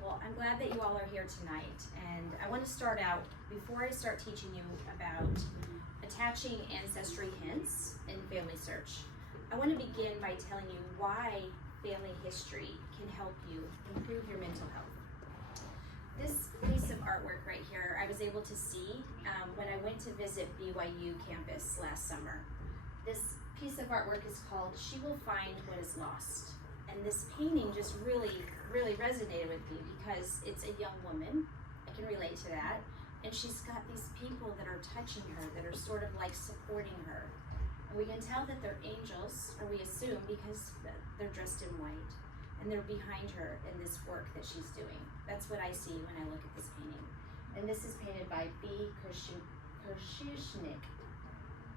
Well, I'm glad that you all are here tonight, and I want to start out, before I start teaching you about attaching ancestry hints in Family Search, I want to begin by telling you why family history can help you improve your mental health. This piece of artwork right here, I was able to see when I went to visit BYU campus last summer. This piece of artwork is called "She Will Find What Is Lost." And this painting just really resonated with me because it's a young woman. I can relate to that. And she's got these people that are touching her, that are sort of like supporting her. And we can tell that they're angels, or we assume, because they're dressed in white. And they're behind her in this work that she's doing. That's what I see when I look at this painting. And this is painted by B. Kershishnik.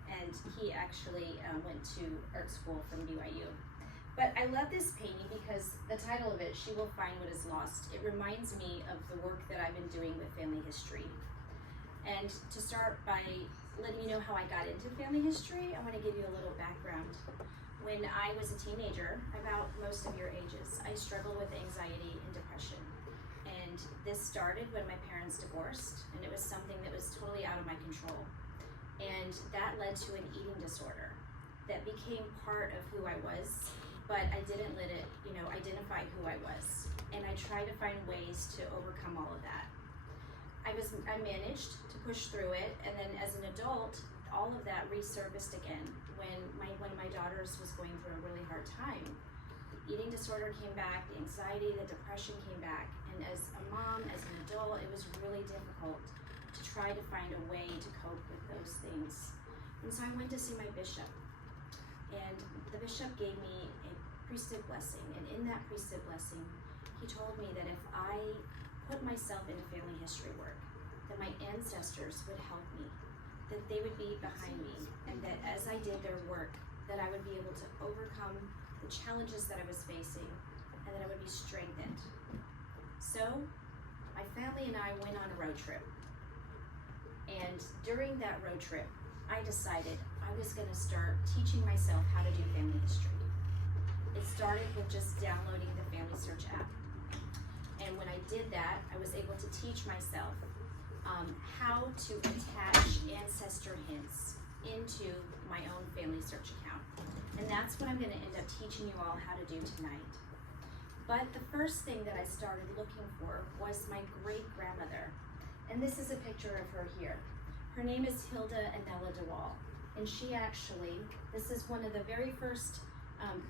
And he actually went to art school from BYU. But I love this painting because the title of it, "She Will Find What Is Lost," it reminds me of the work that I've been doing with family history. And to start by letting you know how I got into family history, I want to give you a little background. When I was a teenager, about most of your ages, I struggled with anxiety and depression. And this started when my parents divorced, and it was something that was totally out of my control. And that led to an eating disorder that became part of who I was, but I didn't let it, identify who I was. And I tried to find ways to overcome all of that. I managed to push through it, and then as an adult, all of that resurfaced again when one of my daughters was going through a really hard time. The eating disorder came back, the anxiety, the depression came back, and as a mom, as an adult, it was really difficult to try to find a way to cope with those things. And so I went to see my bishop, and the bishop gave me a priesthood blessing, and in that priesthood blessing, he told me that if I put myself into family history work, that my ancestors would help me, that they would be behind me, and that as I did their work, that I would be able to overcome the challenges that I was facing, and that I would be strengthened. So, my family and I went on a road trip, and during that road trip, I decided I was going to start teaching myself how to do family history. It started with just downloading the Family Search app. And when I did that, I was able to teach myself how to attach ancestor hints into my own Family Search account. And that's what I'm going to end up teaching you all how to do tonight. But the first thing that I started looking for was my great-grandmother. And this is a picture of her here. Her name is Hilda Anella DeWall. And this is one of the very first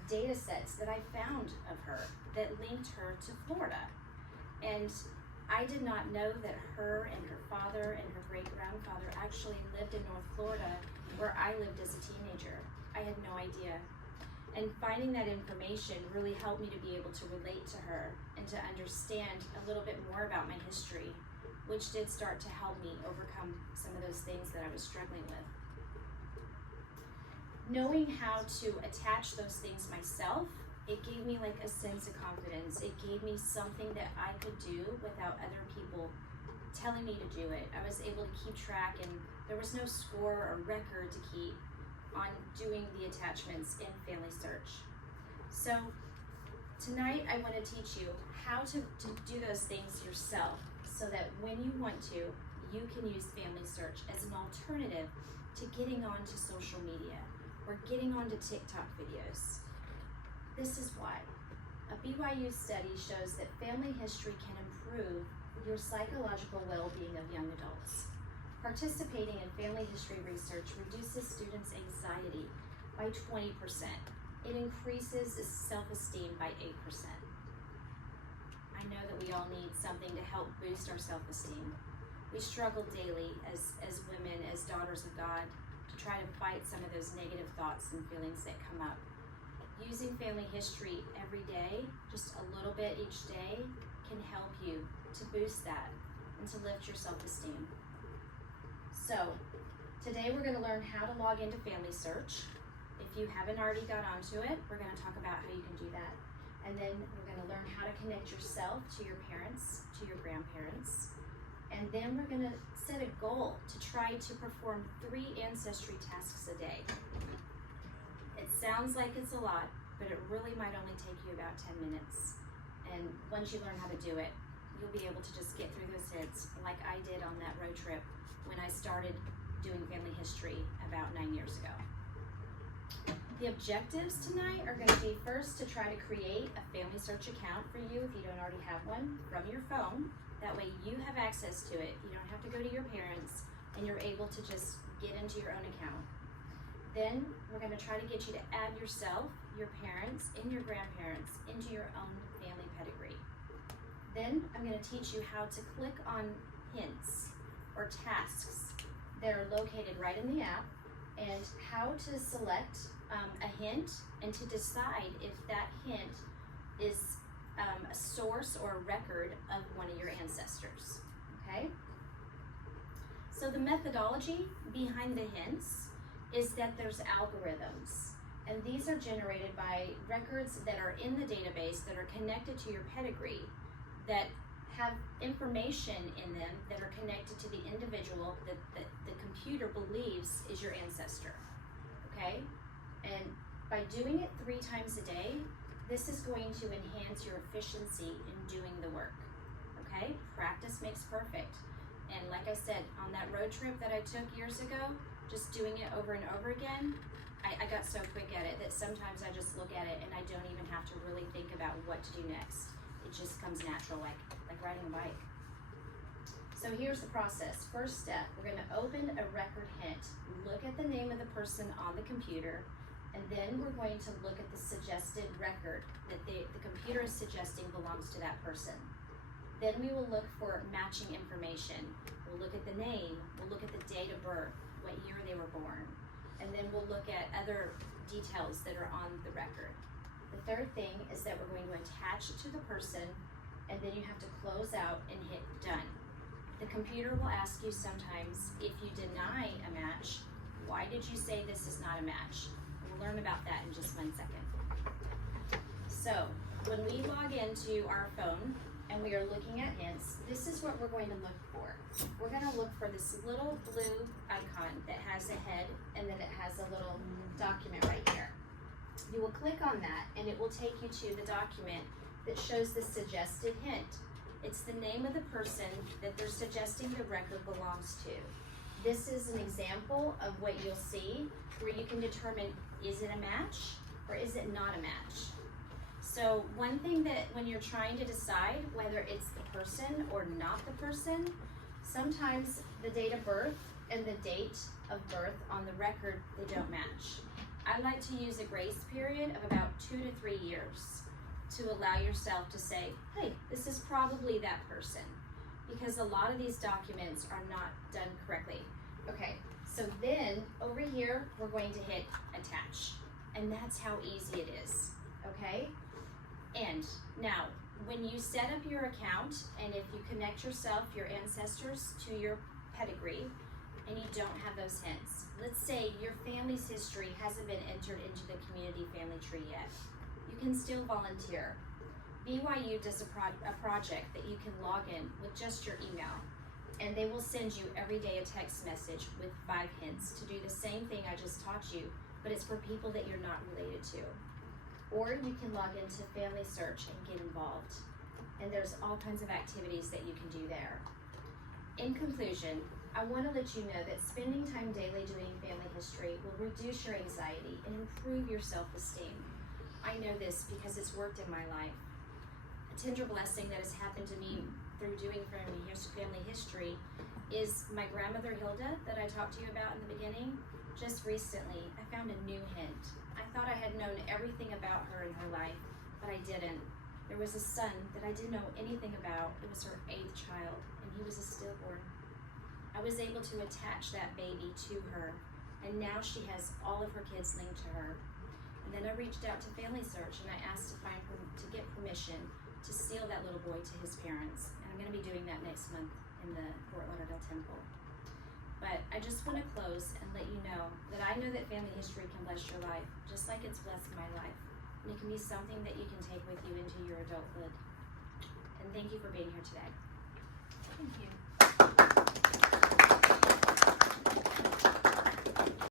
data sets that I found of her that linked her to Florida. And I did not know that her and her father and her great-grandfather actually lived in North Florida, where I lived as a teenager. I had no idea. And finding that information really helped me to be able to relate to her and to understand a little bit more about my history, which did start to help me overcome some of those things that I was struggling with. Knowing how to attach those things myself, it gave me like a sense of confidence. It gave me something that I could do without other people telling me to do it. I was able to keep track, and there was no score or record to keep on doing the attachments in Family Search. So tonight I want to teach you how to do those things yourself, so that when you want to, you can use Family Search as an alternative to getting onto social media or getting onto TikTok videos. This is why. A BYU study shows that family history can improve your psychological well-being of young adults. Participating in family history research reduces students' anxiety by 20%. It increases self-esteem by 8%. I know that we all need something to help boost our self-esteem. We struggle daily as women, as daughters of God, to try to fight some of those negative thoughts and feelings that come up. Using family history every day, just a little bit each day, can help you to boost that and to lift your self-esteem. So, today we're going to learn how to log into Family Search. If you haven't already got onto it, we're going to talk about how you can do that. And then we're going to learn how to connect yourself to your parents, to your grandparents. And then we're going to set a goal to try to perform 3 ancestry tasks a day. It sounds like it's a lot, but it really might only take you about 10 minutes. And once you learn how to do it, you'll be able to just get through those hints like I did on that road trip when I started doing family history about 9 years ago. The objectives tonight are going to be first to try to create a family search account for you if you don't already have one from your phone. That way you have access to it. You don't have to go to your parents, and you're able to just get into your own account. Then we're going to try to get you to add yourself, your parents, and your grandparents into your own family pedigree. Then I'm going to teach you how to click on hints or tasks that are located right in the app, and how to select a hint and to decide if that hint is a source or a record of one of your ancestors, okay? So the methodology behind the hints is that there's algorithms, and these are generated by records that are in the database that are connected to your pedigree, that have information in them that are connected to the individual that the computer believes is your ancestor, okay? And by doing it 3 times a day, this is going to enhance your efficiency in doing the work, okay? Practice makes perfect. And like I said, on that road trip that I took years ago, just doing it over and over again, I got so quick at it that sometimes I just look at it and I don't even have to really think about what to do next. It just comes natural, like riding a bike. So here's the process. First step, we're going to open a record hint, look at the name of the person on the computer, and then we're going to look at the suggested record that the computer is suggesting belongs to that person. Then we will look for matching information. We'll look at the name, we'll look at the date of birth, what year they were born, and then we'll look at other details that are on the record. The third thing is that we're going to attach it to the person, and then you have to close out and hit done. The computer will ask you sometimes, if you deny a match, why did you say this is not a match? We'll learn about that in just 1 second. So when we log into our phone and we are looking at hints, this is what we're going to look for. We're going to look for this little blue icon that has a head, and then it has a little document right here. You will click on that and it will take you to the document that shows the suggested hint. It's the name of the person that they're suggesting the record belongs to. This is an example of what you'll see where you can determine, is it a match or is it not a match? So one thing that when you're trying to decide whether it's the person or not the person, sometimes the date of birth and the date of birth on the record, they don't match. I like to use a grace period of about 2 to 3 years to allow yourself to say, hey, this is probably that person, because a lot of these documents are not done correctly. Okay, so then over here, we're going to hit attach, and that's how easy it is, okay? And now, when you set up your account, and if you connect yourself, your ancestors, to your pedigree, and you don't have those hints, let's say your family's history hasn't been entered into the community family tree yet, you can still volunteer. BYU does a project that you can log in with just your email, and they will send you every day a text message with 5 hints to do the same thing I just taught you, but it's for people that you're not related to. Or you can log into Family Search and get involved, and there's all kinds of activities that you can do there. In conclusion, I want to let you know that spending time daily doing family history will reduce your anxiety and improve your self-esteem. I know this because it's worked in my life. A tender blessing that has happened to me through doing family history is my grandmother Hilda that I talked to you about in the beginning. Just recently, I found a new hint. I thought I had known everything about her in her life, but I didn't. There was a son that I didn't know anything about. It was her 8th child, and he was a stillborn. I was able to attach that baby to her, and now she has all of her kids linked to her. And then I reached out to Family Search, and I asked to get permission to seal that little boy to his parents. And I'm going to be doing that next month in the Fort Lauderdale Temple. But I just want to close and let you know that I know that family history can bless your life, just like it's blessed my life. And it can be something that you can take with you into your adulthood. And thank you for being here today. Thank you.